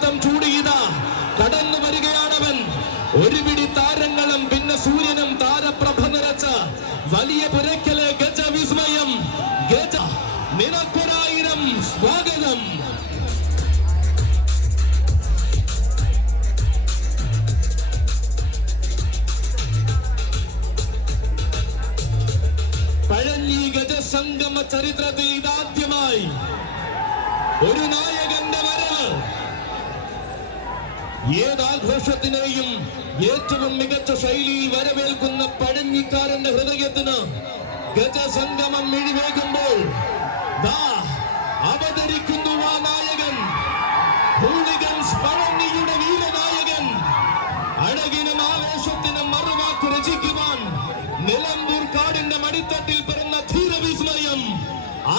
കിരീടം ചൂടിയത കടന്നു വരികയാണവൻ. ഒരു പിടി താരങ്ങളും പിന്നെ സൂര്യനും താരപ്രഭ നിറച്ച വലിയ പുരക്കലെ ഗജ വിസ്മയം ഗജ നിനക്കൊരായിരം സ്വാഗതം. പഴഞ്ഞി ഗജസംഗമ ചരിത്രത്തിൽ ഇതാദ്യമായി ഒരു ഏതാഘോഷത്തിനെയും ഏറ്റവും മികച്ച ശൈലിയിൽ വരവേൽക്കുന്ന പഴഞ്ഞിക്കാരന്റെ ഹൃദയത്തിന് ഗജസംഗമം മിഴിവേകുമ്പോൾ അവതരിക്കുന്നു ആ നായകൻ. ഹൂളിഗൻസ് പഴഞ്ഞിയുടെ വീരനായകൻ. അഴകിനും ആവേശത്തിനും മറുവാക്ക് രചിക്കുവാൻ നിലമ്പൂർ കാടിന്റെ മടിത്തട്ടിൽ പിറന്ന ധീരവിസ്മയം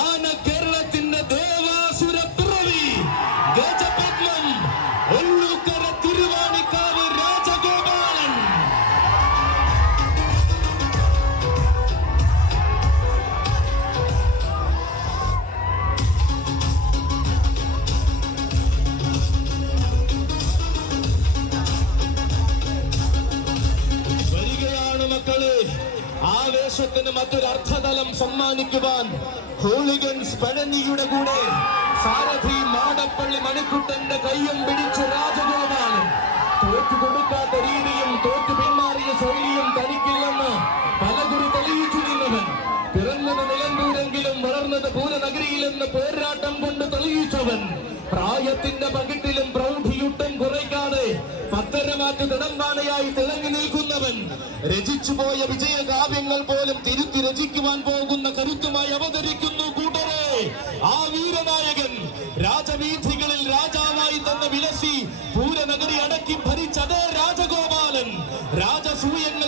ആന ആവേശത്തിന് മറ്റൊരു അർത്ഥതലം സമ്മാനിക്കുവാൻ ഹോളിഗൻസ് പഴനിയുടെ കൂടെ സാരഥി മാടപ്പള്ളി മണിക്കുട്ടന്റെ കയ്യും പിടിച്ച രാജഗോപാൽ തോറ്റു കൊടുക്കാത്ത രീതിയും തോറ്റു പിന്മാറിയ ശൈലിയും തനിക്കില്ലെന്ന് പലകുറി തെളിയിച്ചു നിന്നവൻ പിറന്നത് നിലമ്പൂരെങ്കിലും വളർന്നത് പൂരനഗരിയിലെന്ന് പോരാട്ടം കൊണ്ട് തെളിയിച്ചവൻ. പ്രായത്തിന്റെ പകിട്ടിലും പ്രൗഢിയുട്ടം കുറയ്ക്കാതെ പത്തരമാറ്റ് തിടമ്പാനയായി തിളങ്ങി നിൽക്കുന്നവൻ രചിച്ചുപോയ വിജയകാവ്യങ്ങൾ പോലും തിരുത്തി രചിക്കുവാൻ പോകുന്ന കരുത്തുമായി അവതരിക്കുന്നു കൂട്ടരെ. ആ വീരനായകൻ രാജവീഥികളിൽ രാജാവായി തന്നെ വിലസി പൂരനഗരി അടക്കി ഭരിച്ച അതേ രാജഗോപാലൻ രചിച്ച രാജാക്കൾ